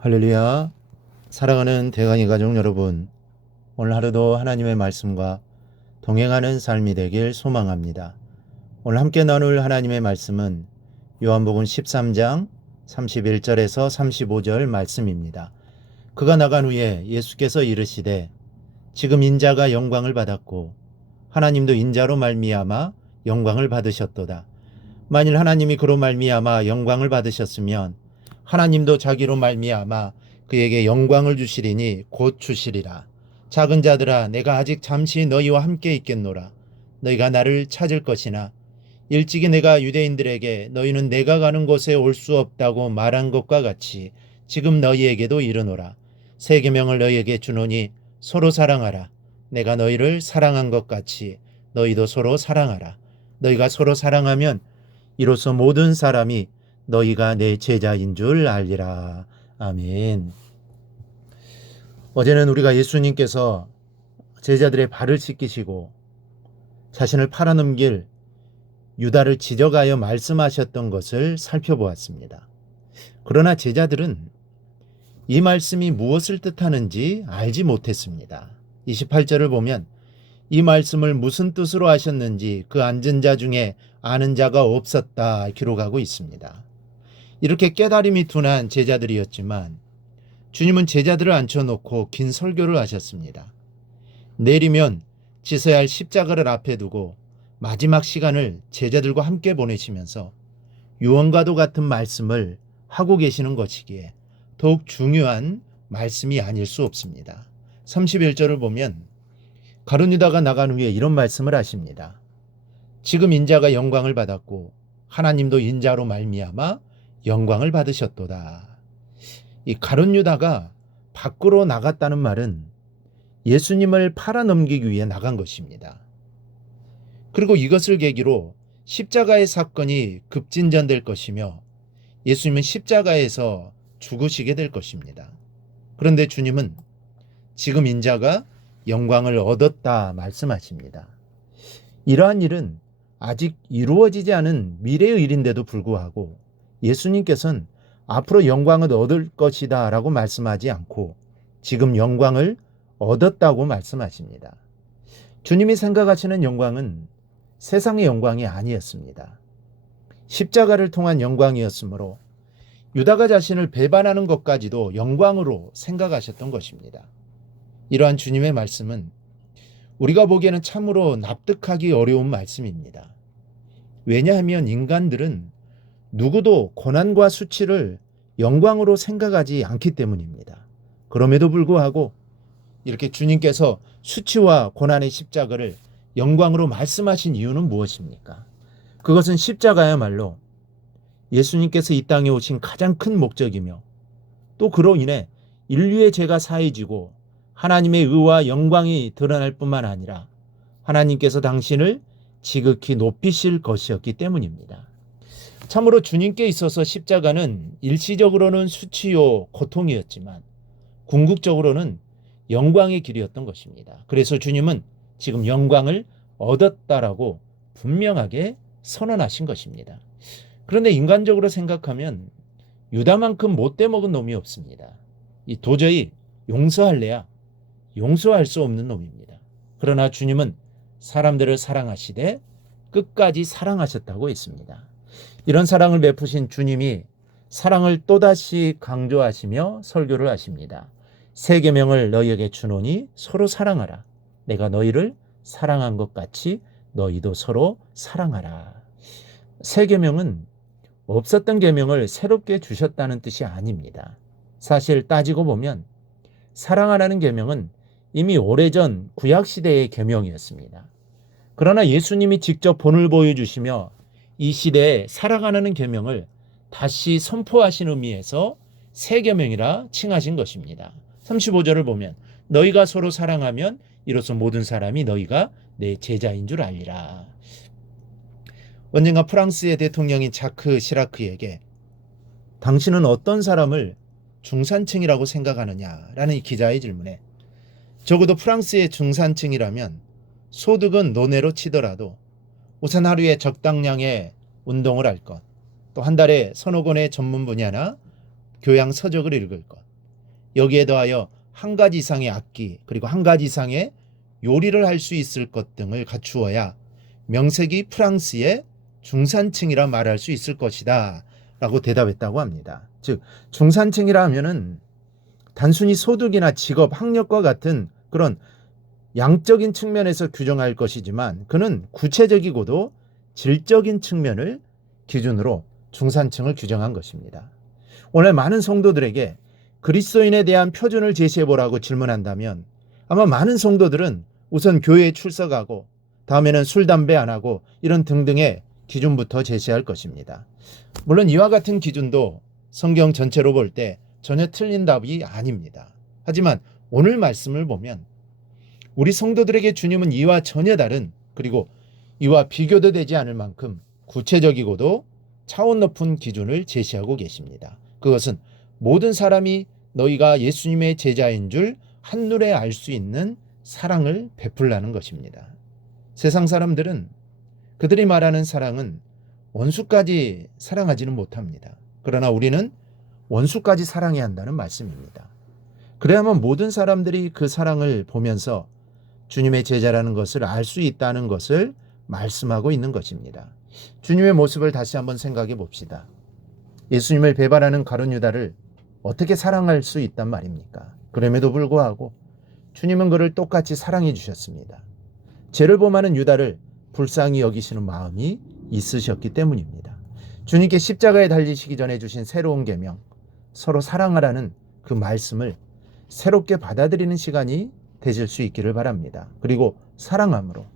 할렐루야. 사랑하는 대강이 가족 여러분, 오늘 하루도 하나님의 말씀과 동행하는 삶이 되길 소망합니다. 오늘 함께 나눌 하나님의 말씀은 요한복음 13장 31절에서 35절 말씀입니다. 그가 나간 후에 예수께서 이르시되 지금 인자가 영광을 받았고 하나님도 인자로 말미암아 영광을 받으셨도다. 만일 하나님이 그로 말미암아 영광을 받으셨으면 하나님도 자기로 말미암아 그에게 영광을 주시리니 곧 주시리라. 작은 자들아, 내가 아직 잠시 너희와 함께 있겠노라. 너희가 나를 찾을 것이나 일찍이 내가 유대인들에게 너희는 내가 가는 곳에 올 수 없다고 말한 것과 같이 지금 너희에게도 이르노라. 새 계명을 너희에게 주노니 서로 사랑하라. 내가 너희를 사랑한 것 같이 너희도 서로 사랑하라. 너희가 서로 사랑하면 이로써 모든 사람이 너희가 내 제자인 줄 알리라. 아멘. 어제는 우리가 예수님께서 제자들의 발을 씻기시고 자신을 팔아넘길 유다를 지적하여 말씀하셨던 것을 살펴보았습니다. 그러나 제자들은 이 말씀이 무엇을 뜻하는지 알지 못했습니다. 28절을 보면 이 말씀을 무슨 뜻으로 하셨는지 그 앉은 자 중에 아는 자가 없었다 기록하고 있습니다. 이렇게 깨달음이 둔한 제자들이었지만 주님은 제자들을 앉혀놓고 긴 설교를 하셨습니다. 내리면 찢어야 할 십자가를 앞에 두고 마지막 시간을 제자들과 함께 보내시면서 유언과도 같은 말씀을 하고 계시는 것이기에 더욱 중요한 말씀이 아닐 수 없습니다. 31절을 보면 가룟 유다가 나간 후에 이런 말씀을 하십니다. 지금 인자가 영광을 받았고 하나님도 인자로 말미암아 영광을 받으셨도다. 이 가룟 유다가 밖으로 나갔다는 말은 예수님을 팔아넘기기 위해 나간 것입니다. 그리고 이것을 계기로 십자가의 사건이 급진전될 것이며 예수님은 십자가에서 죽으시게 될 것입니다. 그런데 주님은 지금 인자가 영광을 얻었다 말씀하십니다. 이러한 일은 아직 이루어지지 않은 미래의 일인데도 불구하고 예수님께서는 앞으로 영광을 얻을 것이다 라고 말씀하지 않고 지금 영광을 얻었다고 말씀하십니다. 주님이 생각하시는 영광은 세상의 영광이 아니었습니다. 십자가를 통한 영광이었으므로 유다가 자신을 배반하는 것까지도 영광으로 생각하셨던 것입니다. 이러한 주님의 말씀은 우리가 보기에는 참으로 납득하기 어려운 말씀입니다. 왜냐하면 인간들은 누구도 고난과 수치를 영광으로 생각하지 않기 때문입니다. 그럼에도 불구하고 이렇게 주님께서 수치와 고난의 십자가를 영광으로 말씀하신 이유는 무엇입니까? 그것은 십자가야말로 예수님께서 이 땅에 오신 가장 큰 목적이며 또 그로 인해 인류의 죄가 사해지고 하나님의 의와 영광이 드러날 뿐만 아니라 하나님께서 당신을 지극히 높이실 것이었기 때문입니다. 참으로 주님께 있어서 십자가는 일시적으로는 수치요 고통이었지만 궁극적으로는 영광의 길이었던 것입니다. 그래서 주님은 지금 영광을 얻었다라고 분명하게 선언하신 것입니다. 그런데 인간적으로 생각하면 유다만큼 못돼 먹은 놈이 없습니다. 이 도저히 용서할래야 용서할 수 없는 놈입니다. 그러나 주님은 사람들을 사랑하시되 끝까지 사랑하셨다고 했습니다. 이런 사랑을 베푸신 주님이 사랑을 또다시 강조하시며 설교를 하십니다. 새 계명을 너희에게 주노니 서로 사랑하라. 내가 너희를 사랑한 것 같이 너희도 서로 사랑하라. 새 계명은 없었던 계명을 새롭게 주셨다는 뜻이 아닙니다. 사실 따지고 보면 사랑하라는 계명은 이미 오래전 구약시대의 계명이었습니다. 그러나 예수님이 직접 본을 보여주시며 이 시대에 사랑하라는 계명을 다시 선포하신 의미에서 새 계명이라 칭하신 것입니다. 35절을 보면 너희가 서로 사랑하면 이로써 모든 사람이 너희가 내 제자인 줄 알리라. 언젠가 프랑스의 대통령인 자크 시라크에게 당신은 어떤 사람을 중산층이라고 생각하느냐라는 이 기자의 질문에 적어도 프랑스의 중산층이라면 소득은 논외로 치더라도 우선 하루에 적당량의 운동을 할 것, 또 한 달에 서너 권의 전문 분야나 교양 서적을 읽을 것, 여기에 더하여 한 가지 이상의 악기 그리고 한 가지 이상의 요리를 할 수 있을 것 등을 갖추어야 명색이 프랑스의 중산층이라 말할 수 있을 것이다 라고 대답했다고 합니다. 즉 중산층이라 하면은 단순히 소득이나 직업, 학력과 같은 그런 양적인 측면에서 규정할 것이지만 그는 구체적이고도 질적인 측면을 기준으로 중산층을 규정한 것입니다. 오늘 많은 성도들에게 그리스도인에 대한 표준을 제시해보라고 질문한다면 아마 많은 성도들은 우선 교회에 출석하고 다음에는 술, 담배 안 하고 이런 등등의 기준부터 제시할 것입니다. 물론 이와 같은 기준도 성경 전체로 볼 때 전혀 틀린 답이 아닙니다. 하지만 오늘 말씀을 보면 우리 성도들에게 주님은 이와 전혀 다른 그리고 이와 비교도 되지 않을 만큼 구체적이고도 차원 높은 기준을 제시하고 계십니다. 그것은 모든 사람이 너희가 예수님의 제자인 줄 한눈에 알 수 있는 사랑을 베풀라는 것입니다. 세상 사람들은 그들이 말하는 사랑은 원수까지 사랑하지는 못합니다. 그러나 우리는 원수까지 사랑해야 한다는 말씀입니다. 그래야만 모든 사람들이 그 사랑을 보면서 주님의 제자라는 것을 알 수 있다는 것을 말씀하고 있는 것입니다. 주님의 모습을 다시 한번 생각해 봅시다. 예수님을 배반하는 가룟 유다를 어떻게 사랑할 수 있단 말입니까? 그럼에도 불구하고 주님은 그를 똑같이 사랑해 주셨습니다. 죄를 범하는 유다를 불쌍히 여기시는 마음이 있으셨기 때문입니다. 주님께 십자가에 달리시기 전에 주신 새로운 계명, 서로 사랑하라는 그 말씀을 새롭게 받아들이는 시간이 되실 수 있기를 바랍니다. 그리고 사랑함으로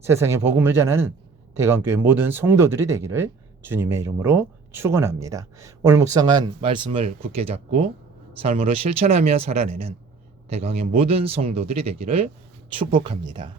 세상에 복음을 전하는 대강교회 모든 성도들이 되기를 주님의 이름으로 축원합니다. 오늘 묵상한 말씀을 굳게 잡고 삶으로 실천하며 살아내는 대강의 모든 성도들이 되기를 축복합니다.